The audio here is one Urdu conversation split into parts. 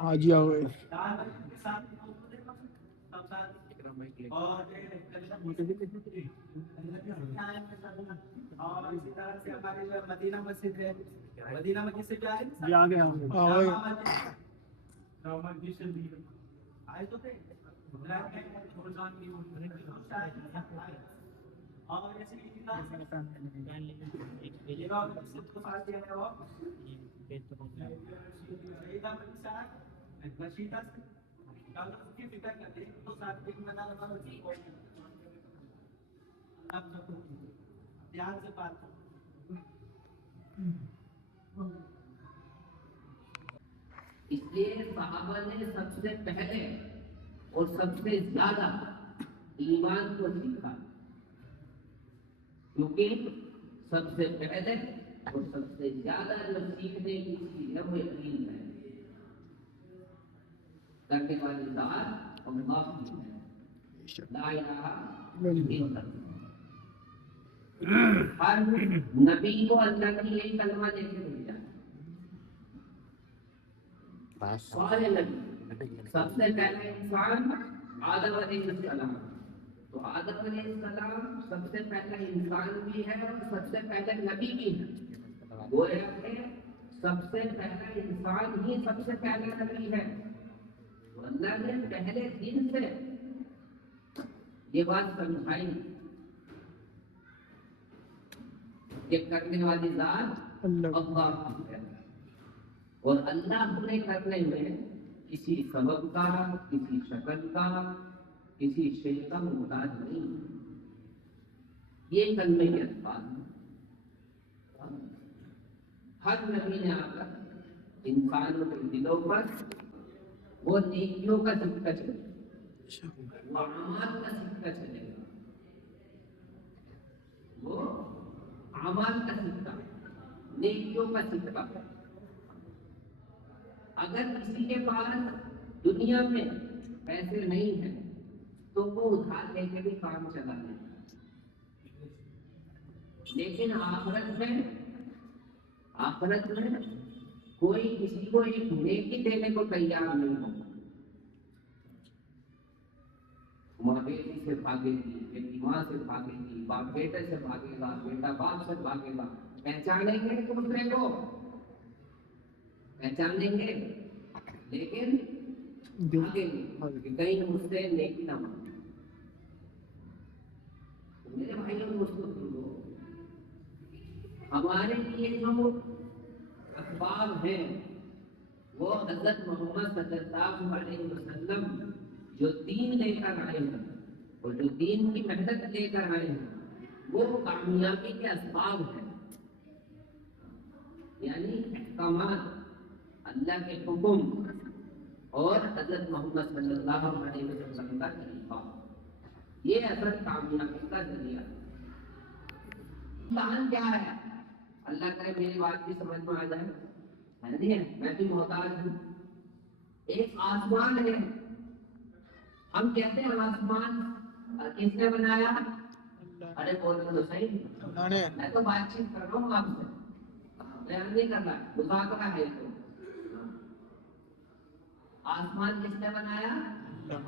آ جی آ گئے اور اسی طرح سے ہمارے جو مدینہ مسجد ہے، مدینہ مسجد سے کیا ہے جی آ گئے آئے تو تھے اور ایسے دھیان سے بات اس لیے صحابہ نے سب سے پہلے اور سب سے زیادہ ایمان کو سیکھا، کیونکہ سب سے پہلے اور سب سے زیادہ جو سیکھنے کی چیز ہے وہ یقین ہے، کرنے والی ذات اللہ کی ہے، لا الہ الا اللہ۔ ہر نبی کو اللہ کی یہی کلمہ دے کے بھیجا، سارے نبی۔ سب سے پہلے انسان آدم علیہ السلام، تو آدم علیہ السلام سب سے پہلا انسان بھی ہے اور سب سے پہلے نبی بھی ہے، گویا کہ سب سے پہلا انسان ہی سب سے پہلا نبی ہے۔ تو اللہ نے پہلے دن سے یہ بات سمجھائی کہ کرنے والی ذات اللہ کی ہے، اور اللہ اپنے کرنے میں کسی سبب کا، کسی شکل کا، کسی شے کا محتاج نہیں۔ یہ کلمے کے الفاظ ہیں۔ ہر نبی نے آ کر انسانوں کے دلوں پر وہ نیکیوں کا سکہ چلے گا، وہ اعمال کا سکہ چلے گا، وہ اعمال کا سکہ، نیکیوں کا سکہ۔ اگر کسی کے پاس دنیا میں پیسے نہیں ہیں تو وہ ادھار لے کے بھی کام چلا لے، لیکن آخرت میں کوئی کسی کو ایک نیکی دینے کو تیار نہیں ہوگا۔ ماں بیٹی سے بھاگے گی، بیٹی ماں سے بھاگے گی، باپ بیٹے سے بھاگے گا، بیٹا باپ سے بھاگے گا، پہچانیں گے ایک دوسرے کو، پہچانیں گے، لیکن بھاگیں گے کہ کہیں مجھ سے نیکی نہ مانگے۔ میرے بھائیوں دوستوں، ہمارے لیے جو اسباب ہیں وہ حضرت محمد صلی اللہ علیہ وسلم جو دین لے کر آئے ہیں اور جو دین کی محنت لے کر آئے ہیں وہ کامیابی کے اسباب ہیں، یعنی احکامات، اللہ کے حکم اور حضرت محمد صلی اللہ علیہ وسلم کا طریقہ، یہ اصل کامیابی کا ذریعہ۔ امتحان کیا ہے؟ اللہ کرے میری بات بھی سمجھ میں آ جائے، ہے نہیں؟ میں بھی محتاج ہوں۔ ایک آسمان ہے، ہم کہتے ہیں آسمان کس نے بنایا؟ ارے بولتے تو صحیح، میں تو بات چیت کر رہا ہوں آپ سے، بیان نہیں کرنا، مذاکرہ ہے تو۔ آسمان کس نے بنایا؟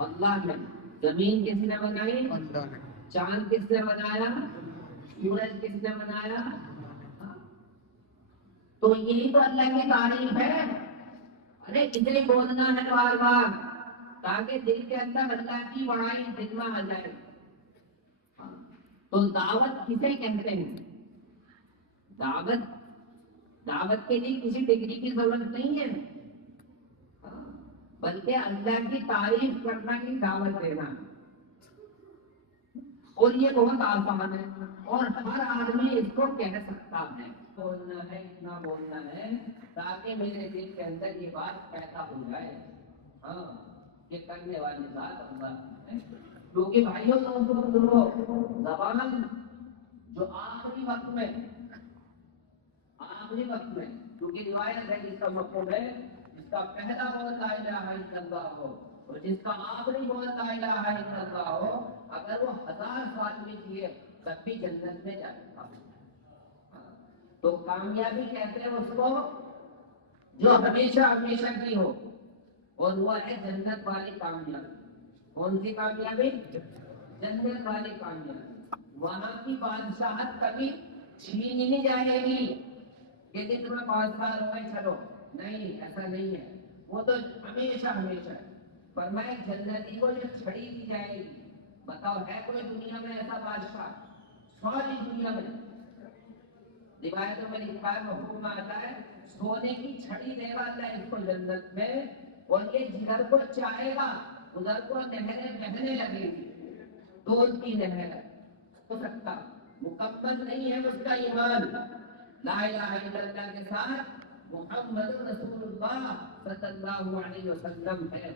اللہ نے۔ زمین کس نے بنائی؟ چاند کس نے بنایا؟ سورج کس نے بنایا؟ تو یہی تو اللہ کی تعریف ہے۔ ارے کتنے بولنا ہے بار بار تاکہ دل کے اندر اللہ کی بڑائی دل میں آ جائے۔ تو دعوت کسے کہتے ہیں؟ دعوت کے لیے کسی ڈگری کی ضرورت نہیں ہے، بلکہ اللہ کی تعریف کرنا ہی دعوت دینا، اور یہ بہت آسان ہے اور ہر آدمی اس کو کہہ سکتا ہے۔ بولنا ہے، اتنا بولنا ہے تاکہ میرے دل کے اندر یہ بات پیدا ہو جائے، ہاں یہ کرنے والی ذات اللہ ہے۔ کیونکہ بھائیوں دوستوں، زبان جو آخری وقت میں کیونکہ روایت ہے جس کا مفہوم ہے جس کا پہلا بول لا الہ الا اللہ ہو اور جس کا آخری بول لا الہ الا اللہ ہو، اگر وہ 1000 سال بھی جیے تب بھی جنت میں جائے گا۔ تو کامیابی کہتے ہیں اس کو جو ہمیشہ ہمیشہ کی ہو، اور وہ ہے جنت والی کامیابی. کون سی کامیابی؟ جنت والی کامیابی. وہاں کی بادشاہت کبھی چھینی نہیں جائے گی کہ جن تمہیں 5 سال ہو گئے چلو. نہیں، ایسا نہیں ہے. وہ تو ہمیشہ ہمیشہ فرمایا جنتی کو جو چھڑی دی جائے گی. بتاؤ ہے کوئی دنیا میں ایسا بادشاہ؟ ساری دنیا میں روایتوں میں لکھا ہے، مفہوم آتا ہے سونے کی چھڑی دے والا ہے اس کو جنت میں، اور یہ جدھر کو چاہے گا ادھر کو نہریں بہنے لگے گی. دودھ کی نہر ہو سکتا. مکمل نہیں ہے اس کا ایمان لا الہ الا اللہ کے ساتھ محمد رسول اللہ صلی اللہ علیہ وسلم ہے.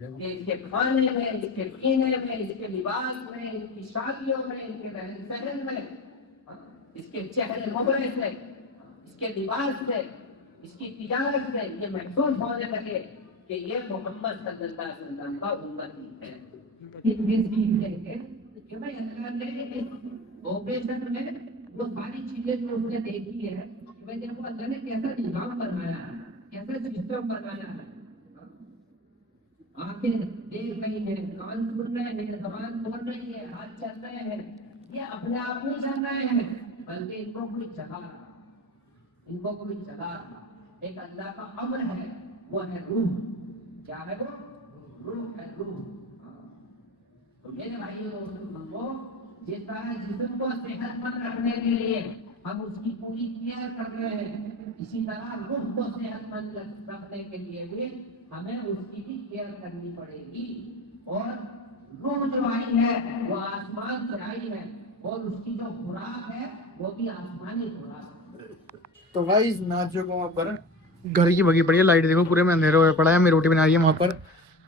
اس کے کھانے میں، اس کے پینے میں، اس کے لباس میں، اس کی شادیوں میں، اس کے رہن سہن میں، اس کے چہرے مبرے سے، اس کے لباس سے، اس کی تجارت سے یہ محسوس ہونے لگے کہ یہ محمد صلی اللہ علیہ وسلم کا امتی ہے. کہ بھائی اللہ نے اس اوپیشن میں وہ ساری چیزیں جو اس نے دیکھی ہے کہ بھائی دیکھو اللہ نے کیسا نظام بنایا ہے، کیسا سسٹم بنایا ہے. آنکھیں دیکھ رہی ہیں، کان سن رہے ہیں، زبان بول رہی ہے، ہاتھ چل رہے ہیں. یہ اپنے آپ نہیں چل رہے ہیں بلکہ ان کو کوئی چلا رہا، ان کو کوئی چلا رہا. ایک اللہ کا امر ہے، وہ ہے روح. کیا ہے وہ؟ روح ہے، روح. تو میرے بھائی کو جس طرح جسم کو صحت مند رکھنے کے لیے ہم اس کی پوری کیئر کر رہے ہیں، اسی طرح روح کو صحت مند رکھنے کے لیے بھی ہمیں اس کی بھی کیئر کرنی پڑے گی. اور روح جو آئی ہے وہ آسمان سے آئی ہے، اور اس کی جو خوراک ہے وہ بھی آسمانی خوراک ہے. تو گائز میں آ چکا ہوں وہاں پر، گھر کی بگی پڑی ہے، لائٹ دیکھو پورے میں اندھیرا ہوا پڑا ہے. میں روٹی بنا رہی ہے وہاں پر.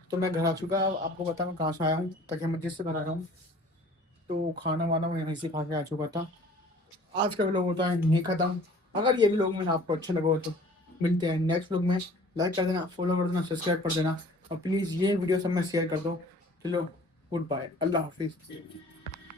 تو میں گھر آ چکا. آپ کو پتا میں کہاں سے آیا ہوں، تاکہ مسجد سے گھر آیا ہوں. تو کھانا وانا میں یہیں سے کھا کے آ چکا تھا. آج کا ولاگ ہوتا ہے نہیں ختم. اگر یہ ولاگ میں آپ کو اچھا لگا ہو تو ملتے ہیں نیکسٹ ولاگ میں. لائک کر دینا، فالو کر دینا، سبسکرائب کر دینا، اور پلیز یہ ویڈیو سب میں شیئر کر دو. چلو گڈ بائے، اللہ حافظ.